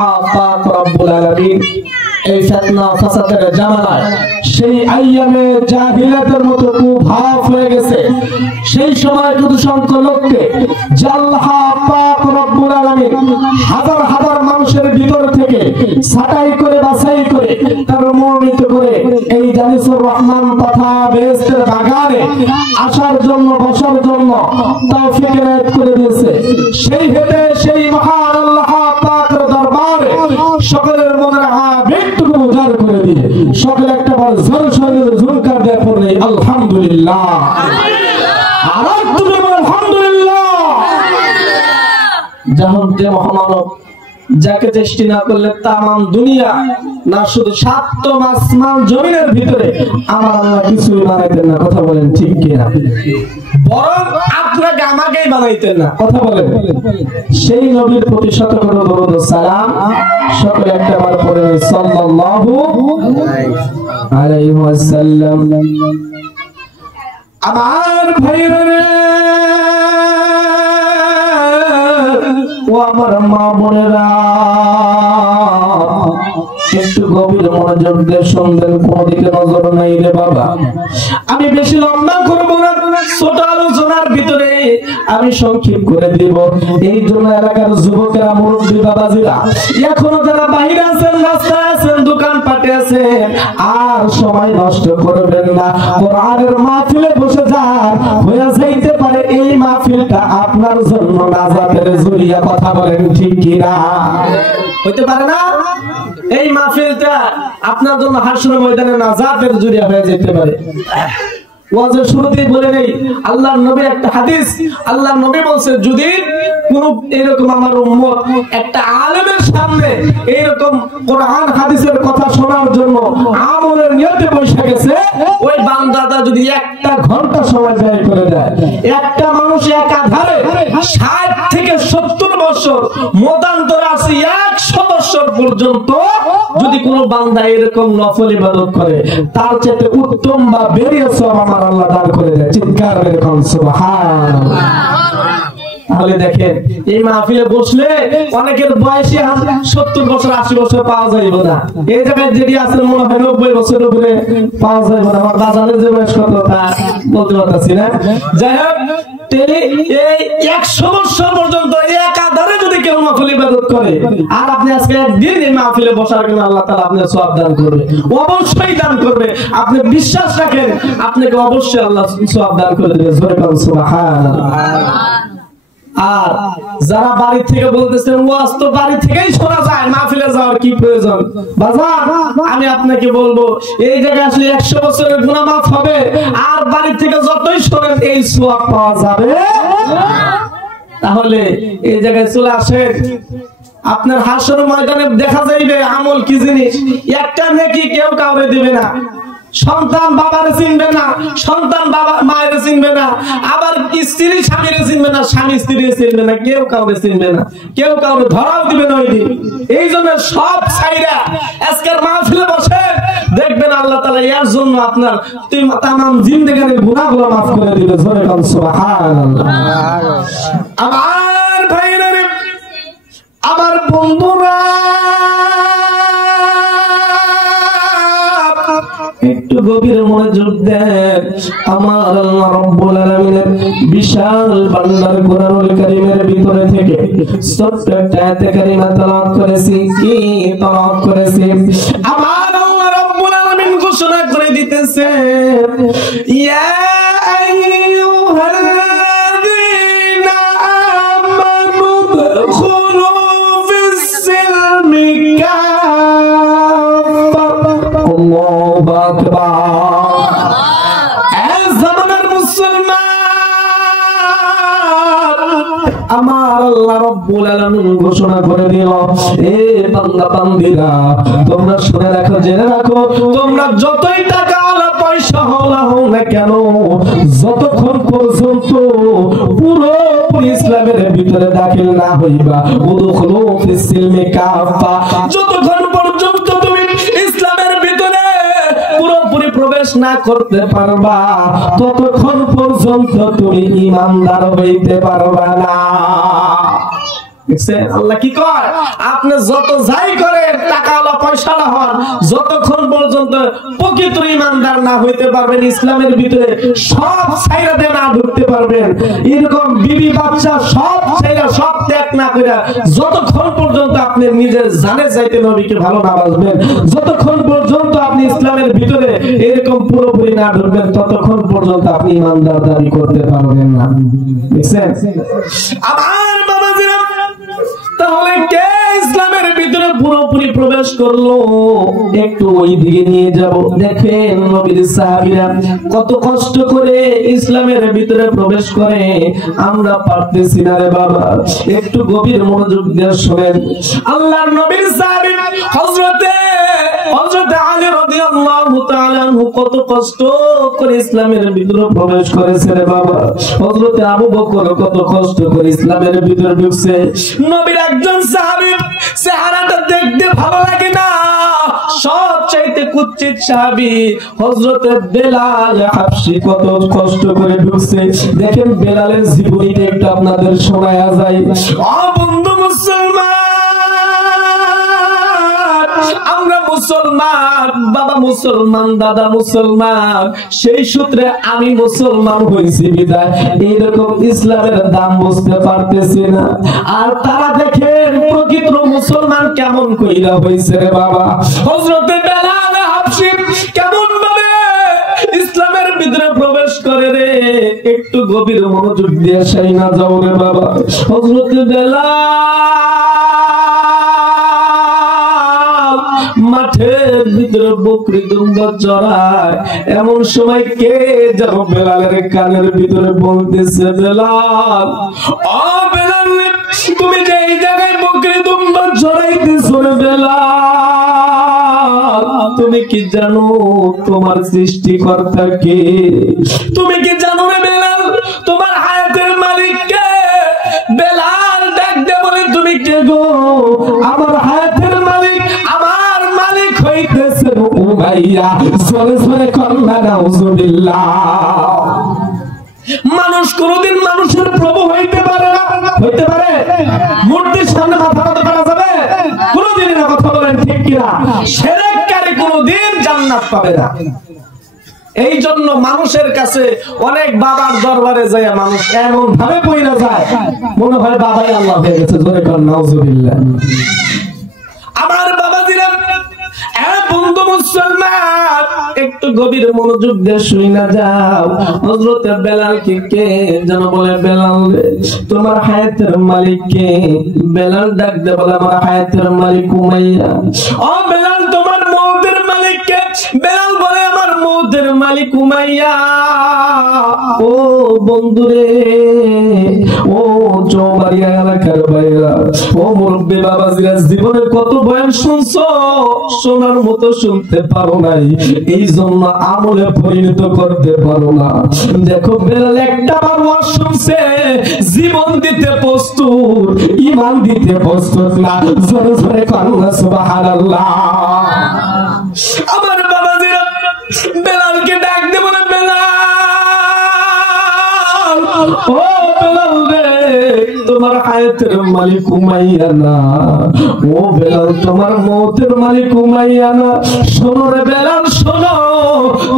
পাক রব্বুল আলামিন এই ফিতনা ফাসাদের জামানায় সেই আইয়ামে জাহিলিয়াতের মতো কুভাব হয়ে গেছে। সেই সময় কিছু সংখ্যক লোককে আল্লাহ পাক রব্বুল আলামিন হাজার হাজার মানুষের ভিতর থেকে ছাঁটাই করে বাছাই করে তার মনোনীত করে এই জালিসুর রহমান তথা বেহেশতের বাগানে আসার জন্য বসার জন্য তৌফিক এনায়েত করে দিয়েছে। সেই হেতু সেই মহান আল্লাহ পাকের দরবারে সকলের মনের আবেগটুকু উজাড় করে দিয়ে সকলে একটা বার জোরে সোরে ঝুমকার দেয়া পড়ে আলহামদুলিল্লাহ, আলহামদুলিল্লাহ। যখন যে মহামানব যাকে চেষ্টা না করলে তামাম দুনিয়া না শুধু সাতম আসমান জমিনের ভিতরে আমার আল্লাহ কিছুই বানাইতেন না। কথা বলেন ঠিক কিনা? বরং আপনাকে আমাকেই বানাইতেন না। কথা বলেন। সেই নবীর প্রতি শত কোটি দরুদ ও সালাম সকলে একবার পড়ে সাল্লাল্লাহু আলাইহি ওয়াসাল্লাম। আমার ভাইরা ও আমার মা বোনেরা, একটু গভীর মনোযোগ দিয়ে শুনবেন, কোন দিকে নজর নাই রে বাবা। আমি বেশি লম্বা করব না, ছোট আলোচনার ভিতরে আমি সংক্ষেপ করে দিব। এই জন্য এলাকার যুবকেরা, মুরব্বী বাবাজিরা, এখনো যারা বাইরে আছেন, রাস্তায় আছেন, দোকান পাটে আছেন, আর সময় নষ্ট করবেন না। কোরআনের মাহফিলে বসে যান, হয়ে যাইতে পারে এই মাহফিলটা আপনার জন্য নাজাতের জরিয়া। কথা বলেন ঠিক কিনা? হইতে পারে না এই মাহফিলটা আপনার জন্য হাসরের ময়দানে নাজাতের জরিয়া হয়ে যেতে পারে। ওয়াজের শুরুতেই বলে নেই, আল্লাহর নবীর একটা হাদিস। আল্লাহর নবী বলছে, যদি কোন এরকম আমার উম্মত একটা আলেমের সামনে এরকম কোরআন হাদিসের কথা শোনার জন্য আমলের নিয়তে বসে গেছে, ওই বান্দাটা যদি একটা ঘন্টা সময় ব্যয় করে দেয়, একটা মানুষ একাধারে 60 থেকে 70 বছর মতান্তরে আছে 100 বছর পর্যন্ত যদি কোনো বান্দা এরকম নফল ইবাদত করে, তার চেয়ে উত্তম বা বেরিয়ে সব আমার আল্লাহ দান করে দেয়। চিৎকার করে কোন সুবহানাল্লাহ। তাহলে দেখেন, এই মাহফিলে বসলে অনেকের বয়সে 70 বছর 80 বছর পাওয়া যাইব না। এই জায়গায় যেটি আছে মনে হয় 90 বছরের উপরে পাওয়া যাইব না। আমার বাজারের যে বয়স কত তা বলতে পারতেছি না। যাই হোক, এই 100 বছর পর্যন্ত একাধারে যদি কেউ নফল ইবাদত করে, আর আপনি আজকে একদিন এই মাহফিলে বসার জন্য আল্লাহ তাআলা আপনাকে সওয়াব দান করবে, অবশ্যই দান করবে। আপনি বিশ্বাস রাখেন, আপনাকে অবশ্যই আল্লাহ সওয়াব দান করে দেবে। জোরে বলুন সুবহানাল্লাহ। আর যারা বাড়ি থেকে বলতেছেন ওয়াজ তো বাড়ি থেকেই শোনা যায়, মাহফিলে যাওয়ার কি প্রয়োজন? বাজার আমি আপনাকে বলবো, এই জায়গায় আসলে 100 বছরের গুনাহ মাফ হবে, আর বাড়ি থেকে যতই শোনেন এই সওয়াব পাওয়া যাবে। তাহলে এই জায়গায় চলে আসেন, আপনার হাসরের ময়দানে দেখা যাইবে আমল কি জিনিস। একটা নেকি কেউ কাউরে দিবে না। সন্তান বাবারে চিনবে না, সন্তান বাবা মায়ের চিনবে না, আবার স্ত্রী স্বামীরে চিনবে না, স্বামী স্ত্রীরে চিনবে না, কেউ কাউরে চিনবে না, কেউ কাউরে ধরাও দিবে না ওই দিন। এই জন্য সব ছাইরা আজকের মাহফিলে বসে দেখবেন আল্লাহ তাআলা এর জন্য আপনার তামাম জিন্দেগির গুনাহগুলো মাফ করে দিবে। জোরে বলুন সুবহানাল্লাহ। আমার ভাইরা, আমার বন্ধুরা, একটু গভীর মনোযোগ দেন। আমার আল্লাহ রাব্বুল আলামিনের বিশাল ভান্ডার কোরআনুল কারীমের ভিতরে থেকে ছোট্ট একটা আয়াতে কারিমা তেলাওয়াত করেছি। কি তেলাওয়াত করেছি? আমার আল্লাহ রাব্বুল আলামিন ঘোষণা করে দিতেছে, ইয়া আইয়ুহাল্লাযীনা আমানু দুখুলু ফিস-সিলমি কাফা। আল্লাহু আকবার। আমার আল্লাহ রাব্বুল আলামিন ঘোষণা করে দিল, এ বান্দা বান্দীরা, তোমরা শুনে রাখো, জেনে রাখো, তোমরা যতই টাকা ওয়ালা পয়সা ওয়ালা হও না কেন, যতক্ষণ পর্যন্ত পুরো ইসলামের ভিতরে দাখিল না হইবা, উদখুলু ফিস-সিলমি কাফা, যতক্ষণ পর্যন্ত তুমি ইসলামের ভিতরে পুরোপুরি প্রবেশ না করতে পারবা, ততক্ষণ পর্যন্ত তুমি ঈমানদার হইতে পারবা না। দেখছেন আল্লাহ কি কয়, আপনি যত যাই করেন, টাকাওয়ালা পয়সাওয়ালা হন, যতক্ষণ পর্যন্ত প্রকৃত ঈমানদার না হইতে পারবেন, ইসলামের ভিতরে সব ছাইরা দিয়ে না ঢুকতে পারবেন, এরকম বিবি বাচ্চা সব ছাইরা সব ত্যাগ না করে যতক্ষণ পর্যন্ত আপনি নিজের জানের চাইতে নবীকে ভালো না বাসবেন, যতক্ষণ পর্যন্ত আপনি ইসলামের ভিতরে এরকম পুরোপুরি না ঢুকবেন, ততক্ষণ পর্যন্ত আপনি ঈমানদার দাবি করতে পারবেন না। দেখছেন আমার বাবাজিরা, তাহলে কে ইসলামের ভিতরে পুরোপুরি প্রবেশ করলো, একটু ওই দিকে নিয়ে যাব। দেখেন নবীর সাহাবীরা কত কষ্ট করে ইসলামের ভিতরে প্রবেশ করে, আমরা পারতেছি না রে বাবা। একটু গভীর মনোযোগ দিয়ে শুনেন। আল্লাহর নবীর সাহাবী হযরতে আলী রাদিয়াল্লাহু তাআলা আনহু কত কষ্ট করে ইসলামের ভিতরে প্রবেশ করেছে রে বাবা। হযরতে আবু বকর কত কষ্ট করে ইসলামের ভিতরে ঢুকছে। নবীর একজন সাহাবী, চেহারাটা দেখতে ভালো লাগে না, সবচাইতে কুচ্ছিত সাহাবী হযরতে বেলাল হাবশী কত কষ্ট করে ঢুকছে। দেখেন বেলালের জীবনীটা একটু আপনাদের শোনায়া যায়। ও বন্ধু মুসলমান, আমরা মুসলমান, বাবা মুসলমান, দাদা মুসলমান, সেই সূত্রে আমি মুসলমান হয়েছি বিদায় এইরকম ইসলামের দাম বুঝতে পারতেছি না। আর তারা দেখেন প্রকৃত মুসলমান কেমন কইরা হয়েছে রে বাবা। হযরতে বেলাল হাবশী কেমন ভাবে ইসলামের ভিতরে প্রবেশ করে রে, একটু গভীর মনোযোগ দিয়ে সেই না যাও রে বাবা। হযরতে বেলাল মাঠের ভিতরে বকরি দুম্বা চড়ায়, এমন সময় কে যেন বেলালের কানের ভিতরে বলতেছে, বেলাল, ও বেলাল, তুমি যে এই জায়গায় বকরি দুম্বা চড়াইতেছো রে বেলাল, তুমি কি জানো তোমার সৃষ্টিকর্তা কে? তুমি কি জানো রে বেলাল তোমার হায়াতের মালিক কে? বেলাল ডাক দিয়ে বলে, তুমি কে গো? আমার হায়াতের মালিক, আমার মালিক হইতেছে উমাইয়া। জোরে জোরে কন্যা নাউজুবিল্লাহ। মানুষ কোনদিন মানুষের প্রভু হইতে পারে না, হইতে পারে? মূর্তির সামনে মাথা নত করা যাবে? কোনদিনই না, কথা বলেন ঠিক কিনা? শিরককারী কোনদিন জান্নাত পাবে না। এই জন্য মানুষের কাছে অনেক বাবার দরবারে যায় মানুষ এমন ভাবে পইরা যায় মনে হয় বাবাই আল্লাহ হয়ে গেছে। জোরে কর নাউজুবিল্লাহ। আমার বাবাজিরা, বন্ধু মুসলমান, একটু গভীর মনোযোগ দিয়ে শুই না যাও। হযরতে বেলালকে কে যেন বলে, বেলাল তোমার হায়াতের মালিক কে? বেলাল ডাক দিয়ে বলে, আমার হায়াতের মালিক উমাইয়া। ও বেলাল, তোমার মওতের মালিক কে? বেলাল বলে, আমার মওতের মালিক উমাইয়া। ও বন্ধুরে, ও চৌবাড়িয়া এলাকার ভাইরা, ও মুরব্বী বাবাজিরা, জীবনে কত বয়ান শুনছো, শোনার মতো শুনতে পারো নাই, এই জন্য আমলে পরিণত করতে পারো না। দেখো বেলাল একটা বার ওয়াজ শুনছে, জীবন দিতে প্রস্তুত, ঈমান দিতে প্রস্তুত না। জোরে জোরে কন্যা সুবহানাল্লাহ। আমার বাবাজিরা বেলালকে ডাক দিয়ে বলে, বেলাল, ও বেলাল রে, তোমার হায়াতের মালিক উমাইয়া না। ও বেলাল, তোমার মওতের মালিক উমাইয়া না। শোনো রে বেলাল, শোনো,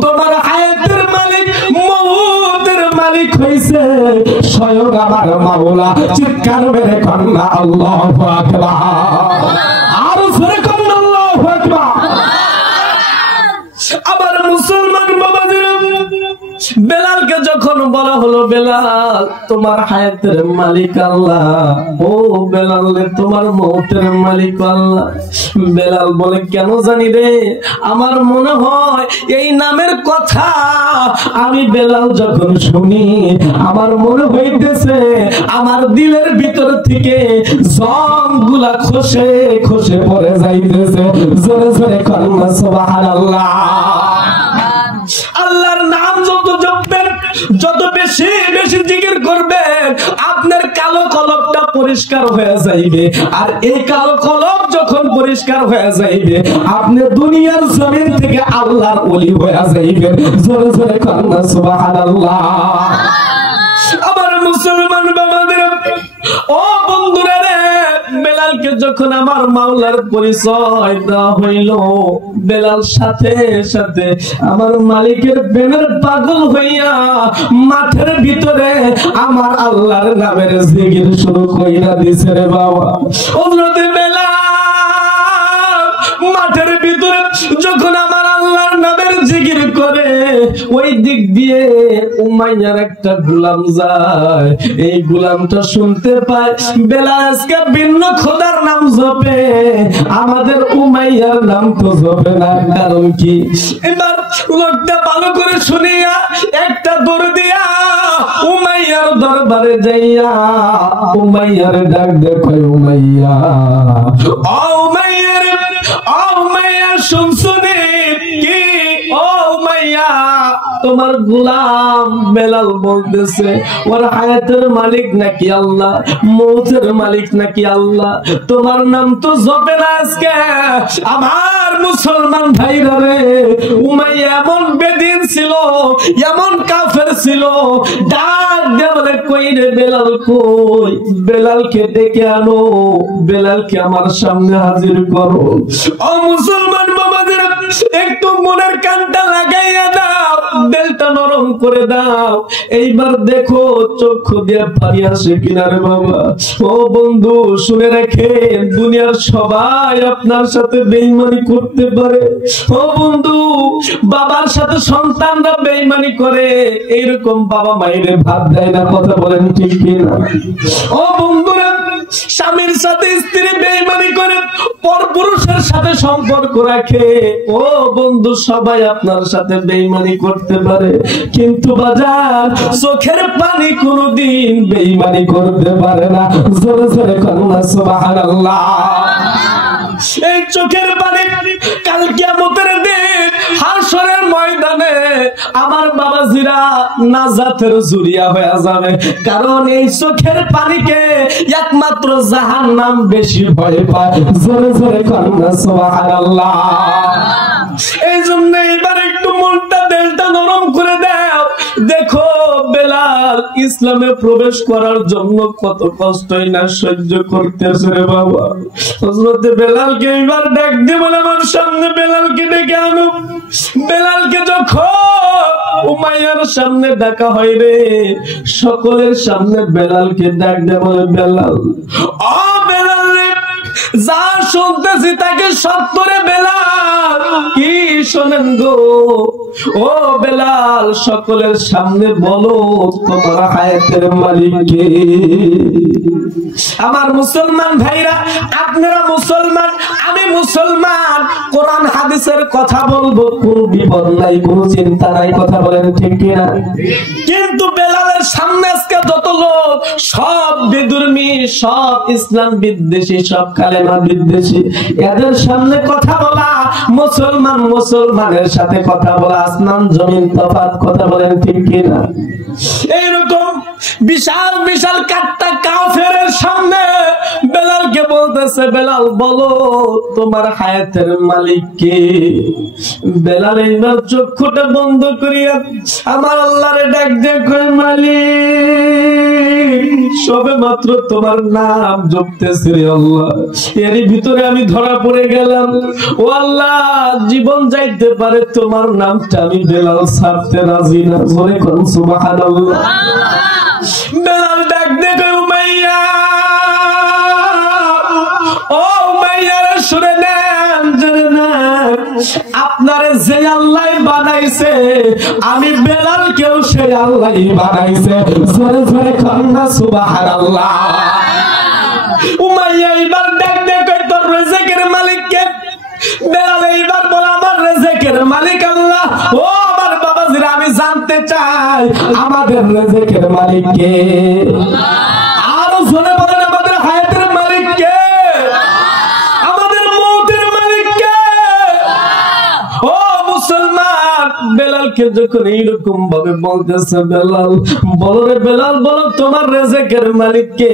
তোমার হায়াতের মালিক, মওতের মালিক হইছে স্বয়ং আমার মাওলা। চিৎকার মেরে কন্যা আল্লাহু আকবার। আর জোরে কন্যা আল্লাহু আকবার। আবার মুসলমান বাবাজিরা, বেলালকে যখন বলা হলো, বেলাল তোমার হায়াতের মালিক আল্লাহ, ও বেলাল তোমার মওতের মালিক আল্লাহ। বেলাল বলে, কেন জানি রে, আমার মনে হয় এই নামের কথা আমি বেলাল যখন শুনি, আমার মনে হইতেছে আমার দিলের ভিতর থেকে জংগুলা খসে খসে পড়ে যাইতেছে। জোরে জোরে কন্যা সুবহানাল্লাহ। আল্লাহর নাম যত জপবেন, যত বেশি বেশি জিকির করবেন, আপনার কালো কলবটা পরিষ্কার হয়ে যাইবে। আর এই কালো কলব যখন পরিষ্কার হয়ে যাইবে, আপনি দুনিয়ার জমিন থেকে আল্লাহর ওলি হয়ে যাইবেন। জোরে জোরে কন্যা সুবহানাল্লাহ। আমার মুসলমান বাবাদের, ও বন্ধুরা রে, বেলালকে যখন আমার মাওলার পরিচয় দেওয়া হইল, বেলাল সাথে সাথে আমার মালিকের প্রেমের পাগল হইয়া মাঠের ভিতরে আমার আল্লাহর নামের জিকির শুরু কইরা দিছে রে বাবা। হযরত বেলাল মাঠের ভিতরে যখন আমার আল্লাহর নামের জিকির করে, ওই দিক দিয়ে উমাইয়ার একটা গোলাম যায়। এই গোলামটা শুনতে পায় বেলাল আজকে ভিন্ন খোদার নাম জপে, আমাদের উমাইয়ার নাম তো জপে না, কারণ কি? এবার লোকটা ভালো করে শুনিয়া একটা দৌড় দিয়া উমাইয়ার দরবারে যাইয়া উমাইয়ার ডাক দেখো, উমাইয়া ও উমাইয়া রে, ও উমাইয়া শুনছো রে? কি ও উমাইয়া, তোমার গোলাম বেলাল বলতেছে ওর হায়াতের মালিক নাকি আল্লাহ, মৌতের মালিক নাকি আল্লাহ, তোমার নাম তো জপে না আজকে। আমার মুসলমান ভাইরা রে, উমাইয়া এমন বেদিন ছিল, এমন কাফের ছিল, ডাক দিয়ে বলে কই রে বেলাল কই? বেলালকে ডেকে আনো, বেলালকে আমার সামনে হাজির করো। ও মুসলমান বাবাদের, একটু মনের কানটা লাগাইয়া দাও, দিলটা নরম করে দাও। এইবার দেখো চক্ষু দিয়ে পানি আসে কিনারে বাবা। ও বন্ধু শুনে রাখেন, দুনিয়ার সবাই আপনার সাথে বেঈমানি করতে পারে। ও বন্ধু, বাবার সাথে সন্তানরা বেঈমানি করে, এইরকম বাবা মায়ের ভাত দেয় না, কথা বলেন ঠিক কিনা? ও বন্ধুরা, স্বামীর সাথে স্ত্রী বেঈমানি করে, পরপুরুষের সাথে সম্পর্ক রাখে। ও বন্ধু, সবাই আপনার সাথে বেঈমানি করতে পারে, কিন্তু বাজার চোখের পানি কোনদিন বেঈমানি করতে পারে না। জোরে জোরে কন্যা সুবহানাল্লাহ। এই চোখের পানি কাল কিয়ামতের দিন হাশরের ময়দানে আমার বাবাজিরা নাজাতের জুরিয়া হয়ে যাবে, কারণ এই চোখের পানিকে একমাত্র জাহান্নাম বেশি ভয় পায়। জোরে জোরে কন্যা সুবহানাল্লাহ। এই জন্য এবার একটু মনটা দিলটা নরম করে দাও। দেখো বেলাল ইসলামে প্রবেশ করার জন্য কত কষ্টই না সহ্য করতেছে রে বাবা। হযরত বেলালকে এবার ডাক দিয়ে বলে আমার সামনে বেলালকে ডেকে আনো। বেলালকে যখন উমাইয়ার সামনে ডাকা হয় রে, সকলের সামনে বেলালকে ডাক দিয়ে বলে বেলাল, ও বেলাল রে, যা শুনতেছি তাকে সত্য রে বেলাল। কি শোনেন গো? ও বেলাল, সকলের সামনে বলো তোমার হায়াতের মালিক কে? আমার মুসলমান ভাইরা, আপনারা মুসলমান, আমি মুসলমান, কোরআন হাদিসের কথা বলবো, কোন বিপদ নাই, কোন চিন্তা নাই, কথা বলেন ঠিক কিনা? কিন্তু বেলালের সামনে আজকে যত লোক, সব বেদুর্মী, সব ইসলাম বিদ্বেষী, সব কালেমা বিদ্বেষী, এদের সামনে কথা বলা, মুসলমান মুসলমানের সাথে কথা বলা আসমান জমিন তফাৎ, কথা বলেন ঠিক কিনা? এইরকম বিশাল বিশাল কাট্টা কাফেরের সামনে বেলালকে বলতেছে বেলাল বলো তোমার হায়াতের মালিক কে? বেলাল এইবার চক্ষুটা বন্ধ করিয়া আমার আল্লাহরে ডাক দিয়ে কয় মালিক, সবে মাত্র তোমার নাম জপতেছি রে আল্লাহ, এরই ভিতরে আমি ধরা পড়ে গেলাম। ও আল্লাহ, জীবন যাইতে পারে, তোমার নামটা আমি বেলাল ছাড়তে রাজি না। বলে কোন সুবহানাল্লাহ। বেলাল ডাক দেখে উমাইয়া, ও উমাইয়া শুনে নেন, জেনে নেন, আপনারে যে আল্লাহ বানাইছে আমি বেলালকেও সে আল্লাহ বানাইছে। জোরে জোরে কন্যা সুবহানাল্লাহ। উমাইয়া এবার ডাক দেখে তোর রিজিকের মালিক কে? বেলাল এইবার বলে আমার রিজিকের মালিক আল্লাহ। ও আমার বাবাজিরা, আমি জানতে চাই আমাদের রিজিকের মালিক কে? আরো শুনে বলেন আমাদের হায়াতের মালিক কে? আমাদের মওতের মালিক কে? ও মুসলমান, বেলালকে যখন এইরকম ভাবে বলতেছে বেলাল বলো রে বেলাল, বলো তোমার রিজিকের মালিক কে?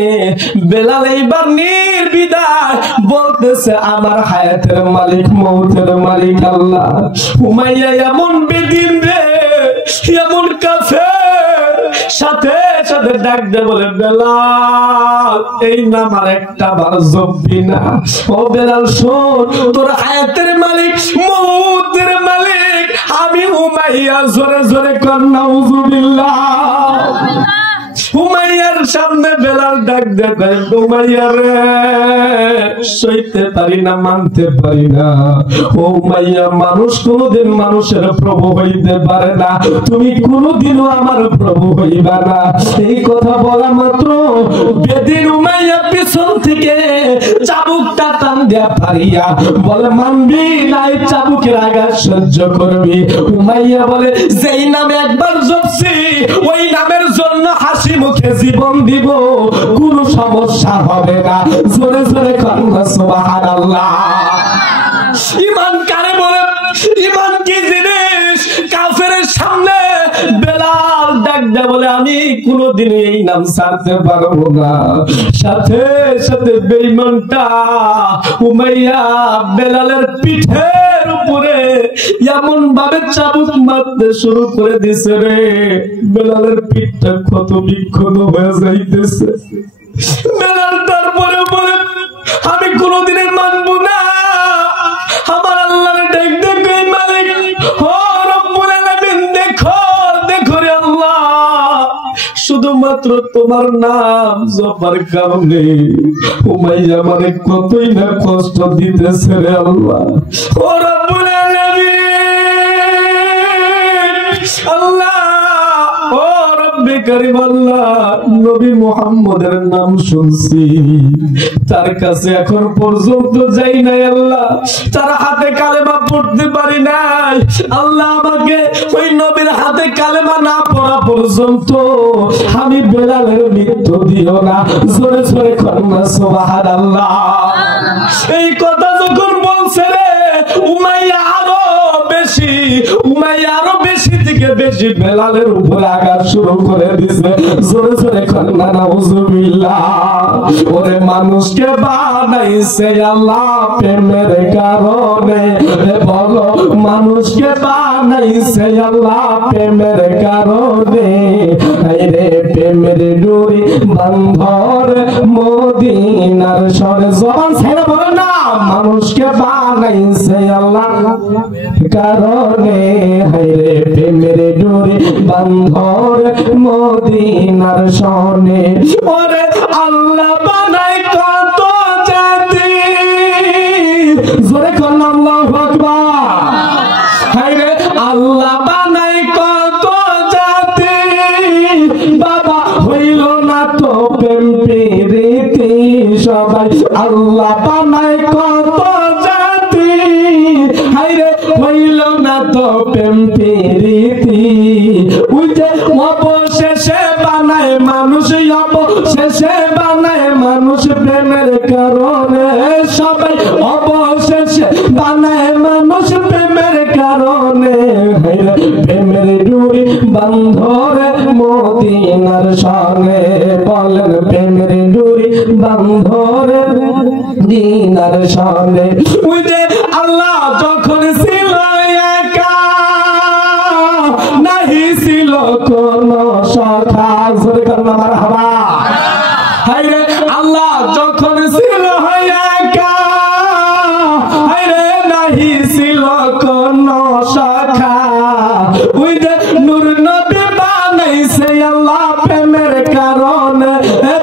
বেলাল এইবার নির্বিধায় বলতেছে আমার হায়াতের মালিক, মওতের মালিক আল্লাহ। উমাইয়া এমন বেদিন রে, এমন কাফের, সাথে সাথে ডাক দে বলে বেলাল এই নাম আর একটা বার জপবি না। ও বেলাল শোন, তোর হায়াতের মালিক মউতের মালিক আমি উমাইয়া। জোরে জোরে কর নাউজুবিল্লাহ। উমাইয়ার সামনে বেলাল ডাক দে কয় উমাইয়া রে সইতে পারি না, মানতে পারি না। ও উমাইয়া, মানুষ কোনদিন মানুষের প্রভু হইতে পারে না, তুমি কোনদিনও আমার প্রভু হইবা না। এই কথা বলা মাত্র বেদিন উমাইয়া পিছন থেকে চাবুকটা টান দেয়া পারিয়া বলে মানবি না, এই চাবুকের আঘাত সহ্য করবি। উমাইয়া বলে যেই নামে একবার জপছি ওই নামের জন্য হাসি মুখে জীবন দিব, কোনো সমস্যা হবে না। জোরে জোরে কন্যা সুবহানাল্লাহ। ঈমান কারে বলে? ঈমান কি জিনিস? কাফেরের সামনে বেলাল ডাক দেয়া বলে আমি কোনদিন এই নাম ছাড়তে পারবো না। সাথে সাথে বেঈমানটা উমাইয়া বেলালের পিঠের উপরে এমন ভাবে চাবুক মারতে শুরু করে দিছে রে, বেলালের পিঠটা ক্ষত বিক্ষত হয়ে যাইতেছে। বেলাল তারপরে বলে আমি কোনদিনের মানবো না, আমার আল্লাহর ডাক দেখো মালিক। ও রব্বুল আলামিন, দেখো দেখো রে আল্লাহ, শুধুমাত্র তোমার নাম জপার কারণে উমাইয়া আমারে কতই না কষ্ট দিতেছে রে আল্লাহ। ও রব্বুল আলামিন, আল্লাহ ও রব্বে কারীম আল্লাহ, নবী মুহাম্মদের নাম শুনছি, তার কাছে এখন পর্যন্ত যাই নাই আল্লাহ, তার হাতে কালেমা পড়তে পারি নাই আল্লাহ। আমাকে ওই নবীর হাতে কালেমা না পড়া পর্যন্ত আমি বেলালের মৃত্যু দিও না। জোরে জোরে কন্যা সুবহানাল্লাহ। এই কথা যখন বলছে রে উমাইয়া আরো বেশি থেকে বেশি বেলালের উপর আঘাত শুরু করে দিছে। জোরে জোরে কন্যা নাউজুবিল্লাহ। ওরে মানুষকে বানাইছে আল্লাহ প্রেমের কারণে, বলো মানুষকে বানাইছে আল্লাহ প্রেমের কারণে। রে প্রেমের ডুরি বান্ধর মদিনার সরে জবান ছেড়ে বলে না, মানুষকে বানাইছে আল্লাহ কারণে। রে প্রেমের ডুরি বান্ধর মদিনার সনে। ওরে আল্লাহ বানাই কত জাতি, জোরে কোন আল্লাহু আকবার। রে আল্লাহ বানাই কত জাতি, বাবা হইল না তো প্রেম প্রীতি সবাই। আল্লাহ বানাই কত জাতি, হাইরে হইল না তো প্রেম প্রীতি। ওই যে অবশেষে বানায় মানুষ, অবশেষে বানায় মানুষ প্রেমের কারণে সবাই। অবশেষে বানায় মানুষ প্রেমের কারণে। প্রেমের ডুরি বান্ধরে মদিনার সনে, বলেন প্রেমের ডুরি বান্ধরে মদিনার সনে। ওই যে আল্লাহ যখন ছিল একা, নাহি ছিল কোন সখা। জোরে কন্যা মারহাবা। হায়রে আল্লাহ যখন ছিল একা, হায়রে নাহি ছিল কোন সখা। ওই যে নূর নবী বানাইছে আল্লাহ প্রেমের কারণে,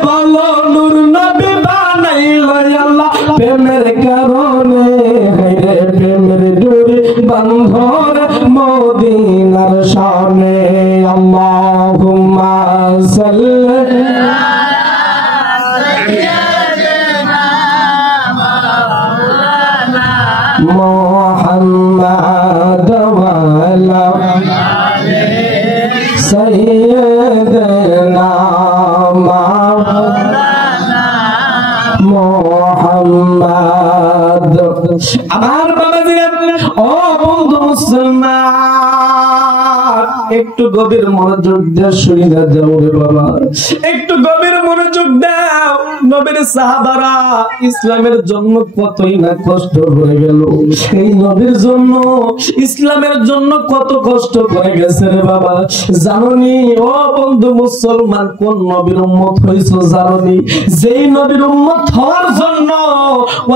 বলো নূর নবী বানাইল আল্লাহ প্রেমের কারণে। হায়রে প্রেমের ডুরি বান্ধর মদিনার সনে। আল্লাহুম্মা সাল্লি মুহাম্মাদ ওয়া আলা সাইয়্যিদিনা মুহাম্মাদ। আমার বাবাজি, ও বন্ধু মুসলমান, একটু গভীর মনোযোগ দিয়ে শুনে যাও রে বাবা, একটু গভীর মনোযোগ দাও। নবীর সাহাবারা ইসলামের জন্য কতই না কষ্ট করে গেল, এই নবীর জন্য ইসলামের জন্য কত কষ্ট করে গেছে রে বাবা। জানোনি ও বন্ধু মুসলমান, কোন নবীর উম্মত হইছো জানোনি? যেই নবীর উম্মত হওয়ার জন্য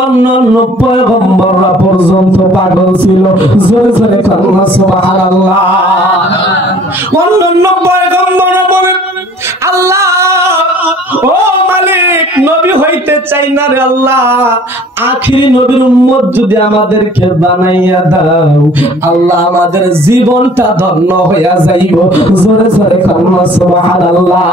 অন্যান্য পয়গম্বররা পর্যন্ত পাগল ছিল। জোরে জোরে কান্না সুবহানাল্লাহ। অন্যান্য পয়গম্বররা বলে আল্লাহ ও মালিক, নবী হইতে চাই না রে আল্লাহ, আখিরি নবীর উম্মত যদি আমাদেরকে বানাইয়া দাও আল্লাহ, আমাদের জীবনটা ধন্য হইয়া যাইব। জোরে জোরে কান্না সুবহানাল্লাহ।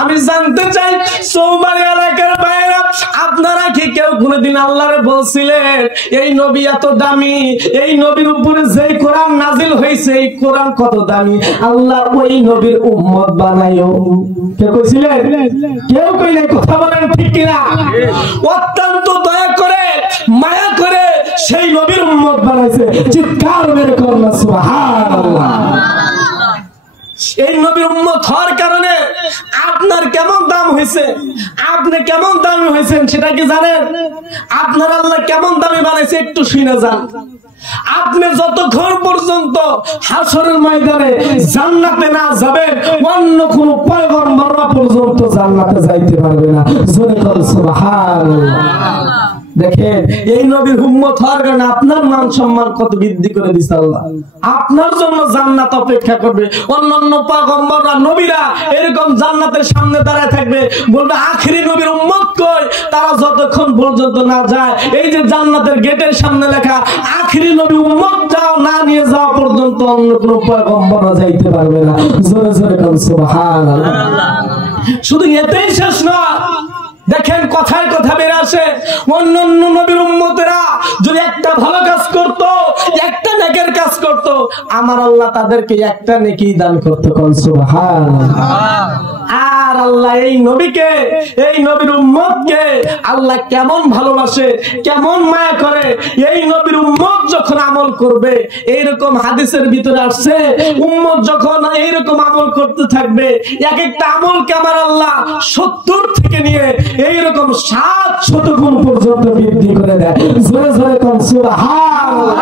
আমি জানতে চাই চৌবাড়ি এলাকার বাইরে আপনারা কি কেউ কোনদিন আল্লাহরে বলছিলেন এই নবী এত দামি, এই নবীর উপরে যেই কোরআন নাজিল হয়েছে এই কোরআন কত দামি, আল্লাহ ওই নবীর উম্মত বানাইও? কেউ কইছিলেন? কেউ কই নাই। কথা বলেন ঠিক কিনা? অত্যন্ত দয়া করে মায়া করে সেই নবীর উম্মত বানাইছে। চিৎকার মেরে করুন সুবহানাল্লাহ। এই নবীর উম্মত হওয়ার কারণে আপনার কেমন দাম হয়েছে, আপনি কেমন দামি হয়েছেন সেটা কি জানেন? আপনার আল্লাহ কেমন দামি বানাইছে একটু শুনে যান। আপনি যতক্ষণ পর্যন্ত হাসরের ময়দানে জান্নাতে না যাবেন অন্য কোন পয়গম্বররা পর্যন্ত জান্নাতে যাইতে পারবে না। জোরে বল সুবহানাল্লাহ। দেখেন এই নবীর উম্মত হওয়ার কারণে আপনার মান সম্মান কত বৃদ্ধি করে দিছে আল্লাহ। আপনার জন্য জান্নাত অপেক্ষা করবে। অন্যান্য পয়গম্বররা নবীরা এরকম জান্নাতের সামনে দাঁড়ায় থাকবে, বলবে আখিরি নবীর উম্মত কই? তারা যতক্ষণ পর্যন্ত না যায়, এই যে জান্নাতের গেটের সামনে লেখা আখিরি নবী উম্মত যাও না নিয়ে যাওয়া পর্যন্ত অন্য কোন পয়গম্বররা যাইতে পারবে না। জোরে জোরে বল সুবহানাল্লাহ। শুধু এতেই শেষ নয়, দেখেন কথায় কথা বের আসে, অন্যান্য নবীর উম্মতেরা যদি একটা ভালো কাজ করত, একটা নেকের কাজ করত, আমার আল্লাহ তাদেরকে একটা নেকি দান করতে। সুবহানাল্লাহ। আর আল্লাহ এই নবীকে, এই নবীর উম্মতকে আল্লাহ কেমন ভালোবাসে, কেমন মায়া করে। এই নবীর উম্মত যখন আমল করবে, এইরকম হাদিসের ভিতরে আসছে, উম্মত যখন এইরকম আমল করতে থাকবে, এক একটা আমলকে আমার আল্লাহ 70 থেকে নিয়ে এইরকম 700 গুণ পর্যন্ত বৃদ্ধি করে দেয়। জোরে জোরে কোন সুবহানাল্লাহ।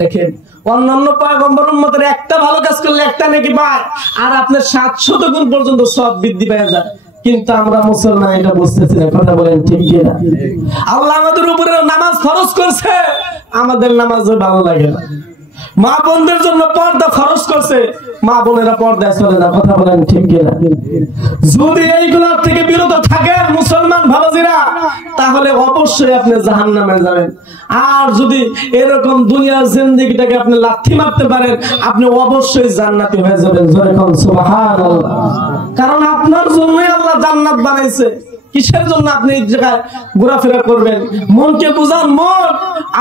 দেখেন অন্যান্য পয়গম্বর উম্মতের একটা ভালো কাজ করলে একটা নেকি পায়, আর আপনার 700 গুণ পর্যন্ত সব বৃদ্ধি পেয়ে যায়। কিন্তু আমরা মুসলমান এটা বুঝতেছি না। কথা বলেন ঠিক কিনা? আল্লাহ আমাদের উপরে নামাজ ফরজ করছে, আমাদের নামাজ ভালো লাগে না। মা বোনদের জন্য পর্দা ফরজ করছে, মা বোনেরা পর্দায় চলে না। কথা বলেন ঠিক কিনা? যদি এইগুলোর থেকে বিরত থাকেন মুসলমান ভাবাজিরা, তাহলে অবশ্যই আপনি জাহান্নামে যাবেন। আর যদি এরকম দুনিয়ার জিন্দেগিটাকে আপনি লাথি মারতে পারেন, আপনি অবশ্যই জান্নাতি হয়ে যাবেন। জোরে কোন সুবহানাল্লাহ। কারণ আপনার জন্যই আল্লাহ জান্নাত বানাইছে। কিসের জন্য আপনি এই জায়গায় ঘোরাফেরা করবেন? মনকে বুঝান। মন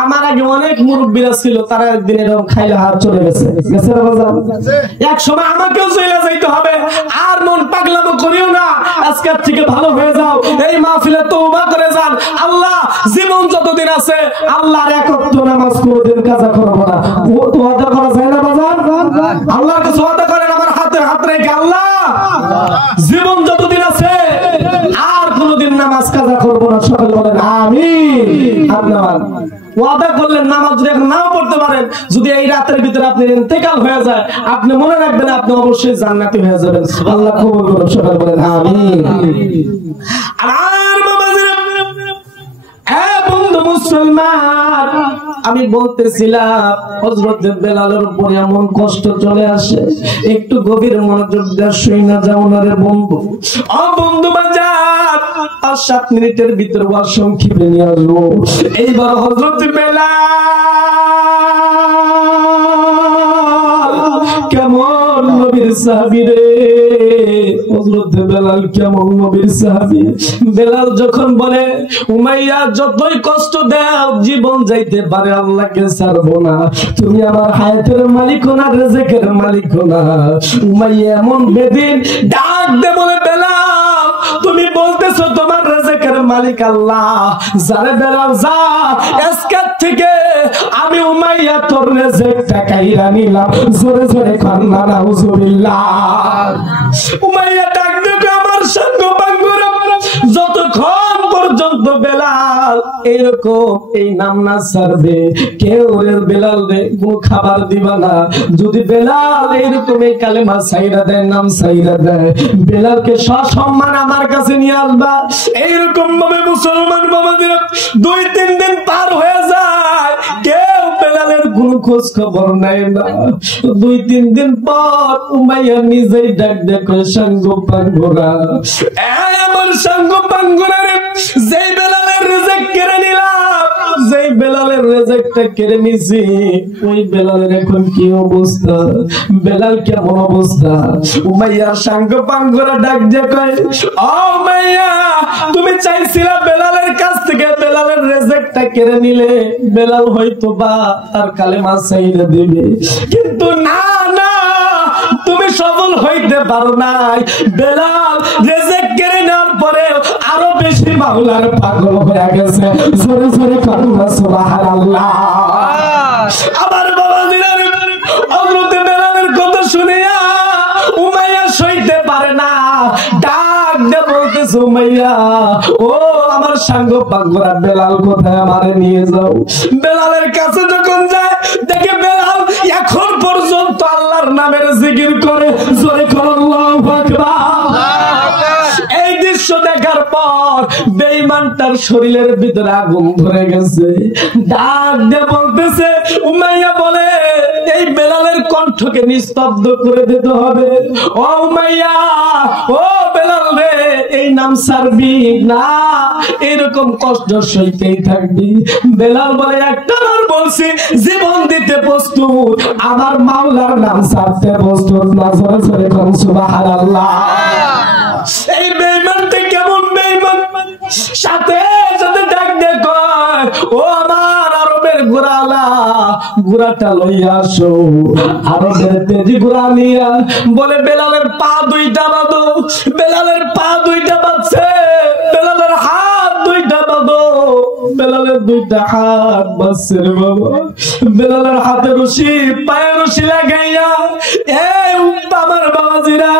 আমার আগে অনেক মুরব্বীরা ছিল, তারা একদিন এরকম খাইলে হাত চলে গেছে। এক সময় আমাকেও চলে যাইতে হবে। আর মন পাগলামো করিও না, আজকের থেকে ভালো হয়ে যাও। এই মাহফিলে তওবা করে যান। আল্লাহ জীবন যতদিন আছে আল্লাহর একত্র নামাজ কোনদিন কাজা করব না। ওয়াদা করা যায় না বাজার? আল্লাহর কাছে ওয়াদা করেন, আমার হাতে হাত রেখে, আল্লাহ জীবন যতদিন আছে আর কোনদিন নামাজ কাজা করব না। সকলে বলেন আমিন। আপনারা ওয়াদা করলেন নামাজ যদি এখন নাও পড়তে পারেন, যদি এই রাতের ভিতরে আপনি ইন্তেকাল হয়ে যায়, আপনি মনে রাখবেন আপনি অবশ্যই জান্নাতি হয়ে যাবেন। আল্লাহ কবুল করুন। সকলে বলেন আমিন। আর বাবাজিরা, বন্ধু মুসলমান, আমি বলতেছিলাম হযরত বেলালের উপরে এমন কষ্ট চলে আসে, একটু গভীর মনোযোগ দিয়ে শুনে যাও না রে বন্ধু। ও বন্ধু বাজার, 5-7 মিনিটের ভিতরে ওয়াজ সংক্ষেপে নিয়ে আসবো। এইবার হযরত বেলাল কেমন নবীর সাহাবী রে, হযরত বেলাল কেমন নবীর সাহাবী। বেলাল যখন বলে উমাইয়া যতই কষ্ট দাও জীবন যাইতে পারে আল্লাহকে ছাড়বো না, তুমি আমার হায়াতের মালিক না, রিজিকের মালিক না। উমাইয়া এমন বেদিন ডাক দে বলে বেলাল তুমি বলতেছো তোমার রিজিকের মালিক আল্লাহ, যারে বেলাল যা আজকে থেকে আমি উমাইয়া তোর রিজিকটা কাইরা নিলাম। জোরে জোরে কান্না নাউজুবিল্লাহ। উমাইয়া ডাক দে সাঙ্গ পাঙ্গুরা যতক্ষণ পর্যন্ত বেলাল এরকম এই নাম না ছাড়বে, কেউ বেলাল রে কোনো খাবার দিবা না। যদি বেলাল এরকম এই কালেমা ছাইরা দেয়, নাম ছাইরা দেয়, বেলালকে সসম্মান আমার কাছে নিয়ে আসবা। এইরকম ভাবে মুসলমান বাবাদের 2-3 দিন পার হয়ে যায়, কেউ বেলালের কোনো খোঁজ খবর নাই না। 2-3 দিন পর উমাইয়া নিজেই ডাক দেখো, সাঙ্গ পাঙ্গুরা, আমার সাঙ্গ পাঙ্গুরা রে, যেই বেলালের রিজিক কেড়ে নিলাম, যেই বেলালের রিজিকটা কেড়ে নিছি, ওই বেলালের এখন কি অবস্থা, বেলাল কেমন অবস্থা? উমাইয়া সাঙ্গ পাঙ্গুরা ডাক দিয়ে কয়, ও উমাইয়া, তুমি চাইছিলা বেলালের কাছ থেকে বেলালের রিজিকটা কেড়ে নিলে বেলাল হয়তো বা তার কালেমা ছাইড়া দিবে, কিন্তু না না, তুমি সফল হইতে পারো নাই। বেলাল রিজিক কেড়ে নেওয়ার পরে আরো বেশি মাওলার পাগল হয়ে গেছে। জোরে জোরে কান্না সুবহানাল্লাহ। আমার বাবা দিনার হযরত বেলালের কথা শুনিয়া উমাইয়া সইতে পারে না, ডাক দিয়ে বলতেছে, উমাইয়া, ও আমার সাঙ্গ পাঙ্গুরা, বেলাল কোথায়, আমারে নিয়ে যাও। বেলালের কাছে যখন যায়, দেখে বেলাল এখন পর্যন্ত আল্লাহর নামের জিকির করে। জোরে করে আল্লাহু আকবার। এই দৃশ্য দেখার পর বেঈমানটার শরীরের ভিতরে আগুন ধরে গেছে, ডাক দিয়ে বলতেছে, উমাইয়া বলে এই বেলালের কণ্ঠকে নিস্তব্ধ করে দিতে হবে। ও উমাইয়া, ও বেলাল রে, এই নাম ছাড়বি না, এরকম কষ্ট সইতেই থাকবি। বেলাল বলে, একটা বার বলছি জীবন দিতে প্রস্তুত, আমার মাওলার নাম ছাড়তে প্রস্তুত না। জোরে জোরে কোন সুবহানাল্লাহ। এই বেঈমানটা কেমন বেঈমান, সাথে সাথে ডাক দিয়ে কয়, ও আমার আরবের ঘোড়ালা, ঘোড়াটা লইয়া আসো। আরবের তেজি ঘোড়া নিয়া বলে, বেলালের পা 2টা বাঁধো। বেলালের পা 2টা বাঁধছে, বেলালের হাত 2টা বাঁধো। বেলালের 2টা হাত বাঁধছে রে বাবা। বেলালের হাতে রশি, পায়ে রশি লাগাইয়া এই আমার বাবাজিরা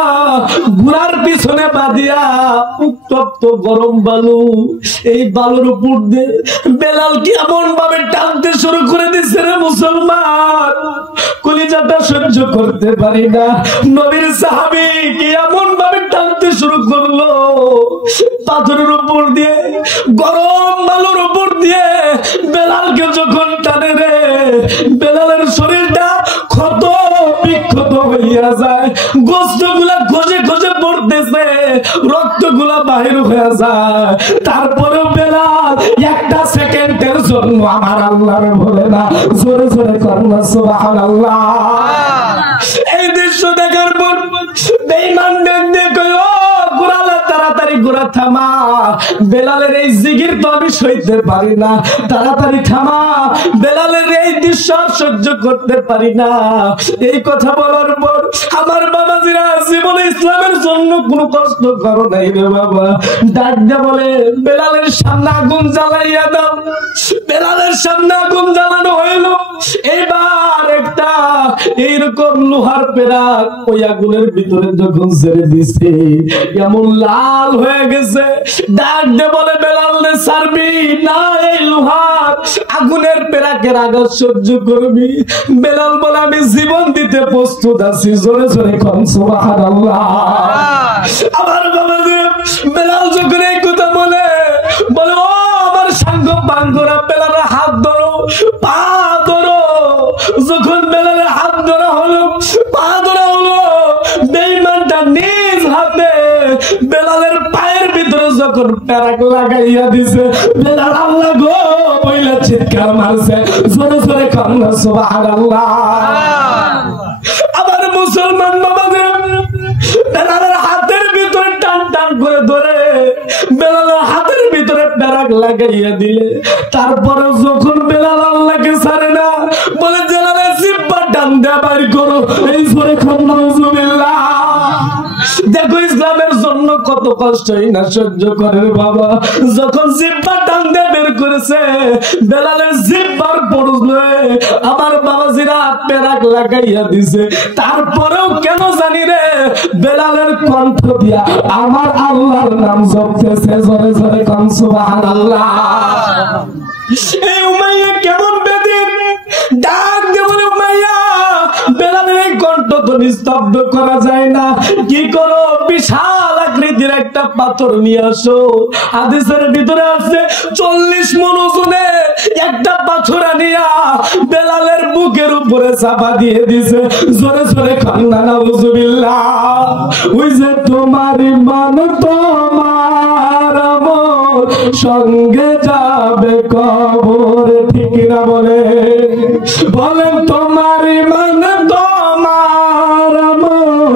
ঘোড়ার পিছনে বাঁধিয়া উত্তপ্ত গরম বালু, এই বালুর উপর দিয়ে বেলাল কি এমন ভাবে টানতে শুরু করে দিচ্ছে রে মুসলমান, কলিজাটা সহ্য করতে পারি না। নবীর সাহাবী কি এমন ভাবে টানতে শুরু করলো, পাথরের উপর দিয়ে, গরম বালুর উপর দিয়ে বেলালকে যখন টানে রে, বেলালের শরীরটা ক্ষত বিক্ষত হইয়া যায়, গোস্ত গুলা খোঁজে খোঁজে পড়তেছে, রক্ত গুলা বাহির হয়ে যায়। তারপরেও বেলাল একটা সেকেন্ডের জন্য আমার আল্লাহর বলে না। জোরে জোরে করুন সুবহানাল্লাহ। এই দৃশ্য দেখার পর বেঈমান দেখতে কই, ও ঘোড়ালা, তাড়াতাড়ি ঘোড়া থামা, বেলালের এই জিকির তো আমি সইতে পারি না, তাড়াতাড়ি থামা, বেলালের এই দৃশ্য সহ্য করতে পারি না। এই কথা বলার পর আমার বাবাজিরা জীবনে ইসলামের জন্য কোনো কষ্ট করো নাই রে বাবা। ডাক দিয়ে বলে, বেলালের সামনে আগুন জ্বালাইয়া দাও। বেলালের সামনে আগুন জ্বালানো হইল। এবার একটা এইরকম লোহার পেরাক ওই আগুনের ভিতরে যখন ছেড়ে দিছে, এমন লাল হয়ে গেছে। ডাক দিয়ে বলে, বেলাল রে ছাড়বি না, এই লোহার আগুনের পেরাকের আঘাত সহ্য করবি। বেলাল বলে, আমি জীবন দিতে প্রস্তুত আছি। জোরে জোরে কোন সুবহানাল্লাহ। আমার বাবা বেলাল যখন এই কথা বলে, বলে, ও আমার সাঙ্গ পাঙ্গুরা, বেলালের হাত ধরো, পা ধরো। যখন বেলালের হাত ধরা হলো, পা ধরা হলো, বেঈমানটা নিজ হাতে বেলালের পায়ের ভিতরে যখন পেরাক লাগাইয়া দিছে, বেলাল আল্লাহ গো বইলা চিৎকার মারছে। জোরে জোরে কান্না সুবহানাল্লাহ। আবার মুসলমান বাবাদের বেলালের হাতের ভিতরে টান টান করে ধরে বেলালের হাতের ভিতরে পেরাক লাগাইয়া দিলে, তারপরে যখন বেলাল আল্লাহকে ছাড়ে না, বলে বেলালের জিহ্বা টান দেয়া বাইর করো। এই জোরে কান্না নাউজুবিল্লাহ। দেখো ইসলামের জন্য কত কত কষ্টই না সহ্য করে বাবা। যখন জিহ্বা টান দিয়ে বের করেছে, বেলালের জিহ্বার পড়লে আমার বাবাজিরা পেরাক লাগাইয়া দিছে। তারপরেও কেন জানি রে বেলালের কণ্ঠ দিয়া আমার আল্লাহর নাম জপতেছে। জোরে জোরে কান সুবহানাল্লাহ। এই উমাইয়া কেমন বেদিন, ডাক দিয়ে বলে উমাইয়া বেলালের এই কণ্ঠ তো নিস্তব্ধ করা যায় না, কি করো বিশাল আকৃতির একটা পাথর নিয়ে আসো। হাদিসের ভিতরে আছে 40 মণ ওজনে একটা পাথর আনিয়া বেলালের বুকের উপরে চাপা দিয়ে দিছে। জোরে জোরে কান্না নাউজুবিল্লাহ। ওই যে তোমার ইমান তোমার আমল সঙ্গে যাবে কবরে, ঠিক না বলে বলেন? তোমার ইমান তোমার আমল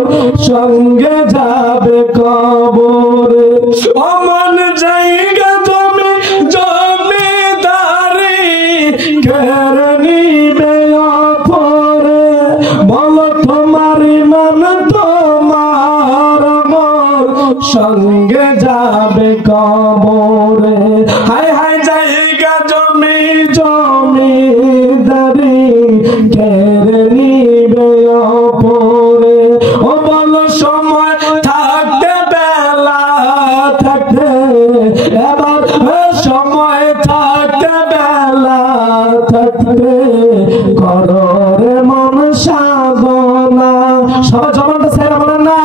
সঙ্গে যাবে কবরে। অমন জায়গা তুমি জমিদারি কেড়ে নিবে অপরে। বলো তোমার ইমান তোমার আমল সঙ্গে যাবে কবরে। হায় হায় জায়গা জমি জমিদারি কেড়ে নিবে অপরে। ও বলো সময় থাকতে বেলা থাকতে, এবার সময় থাকতে বেলা থাকতে করো রে মন সাধনা। সবাই জবানটা ছেড়ে বলেন না,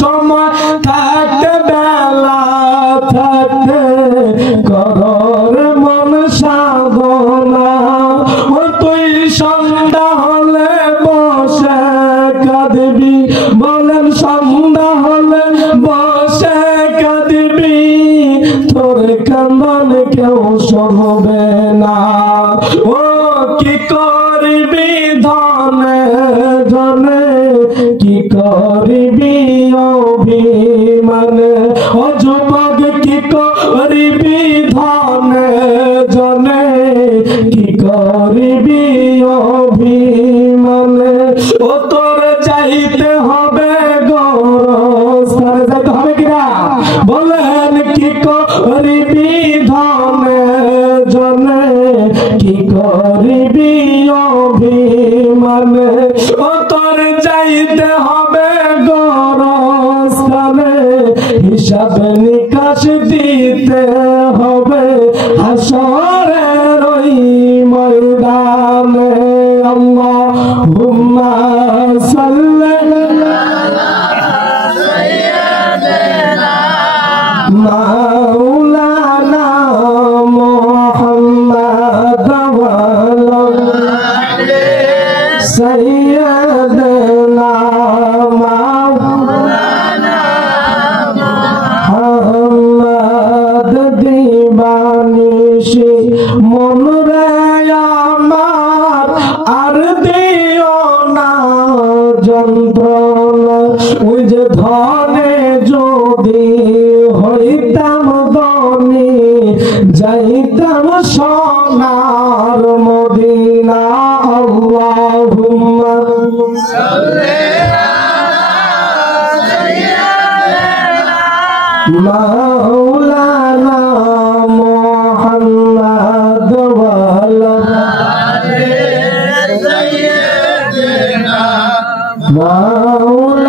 সময় থাকতে বেলা থাকতে করো রে মন সাধনা। ও তুই সন্ধ্যা হলে বসে কাঁদবি, বলেন সন্ধ্যা হলে বসে কাঁদবি, তোর কান্দন কেউ শুনবে না। ও কি করবি ধনে জনে, কি করবি অভিমানে। ও যুবক কি করবি ধনে জনে, কি করবি অভিমানে। ও তোর যাইতে হবে গোরস্থানে, যাইতে হবে কিনা বলেন? কি করবি ধনে জনে, কি করবি অভিমানে। ও তোর যাইতে হবে গোরস্থানে, হিসাব নিকাশ দিতে হবে হাসরের ওই ময়দানে। আল্লাহুম্মা সাল্লি মাওলানা মুহাম্মদ ওয়া আলি সাইয়্যিদিনা মাওলানা মুহাম্মদ। দিবানিশি মন রে আমার আর দিও না যন্ত্রণা। ওই যে ধনে যদি হইতাম ধনী, যাইতাম সোনার মদিনা। আল্লাহুম্মা সাল্লি আলা সাইয়্যিদিনা মাওলানা মুহাম্মদ ওয়া আলি সাইয়্যিদিনা মাওলানা